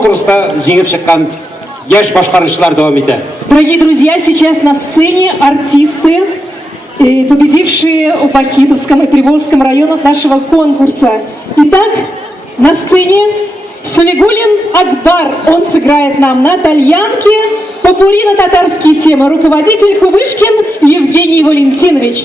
Конкурста жеңіп шыққан яш башкаручылар давам итә. Дорогие друзья, сейчас на сцене артисты, победившие в Вахитовском и Приволжском районах нашего конкурса. Итак, на сцене Самигуллин Акбар. Он сыграет нам на тальянке попурри на татарские темы. Руководитель Хувышкин Евгений Валентинович.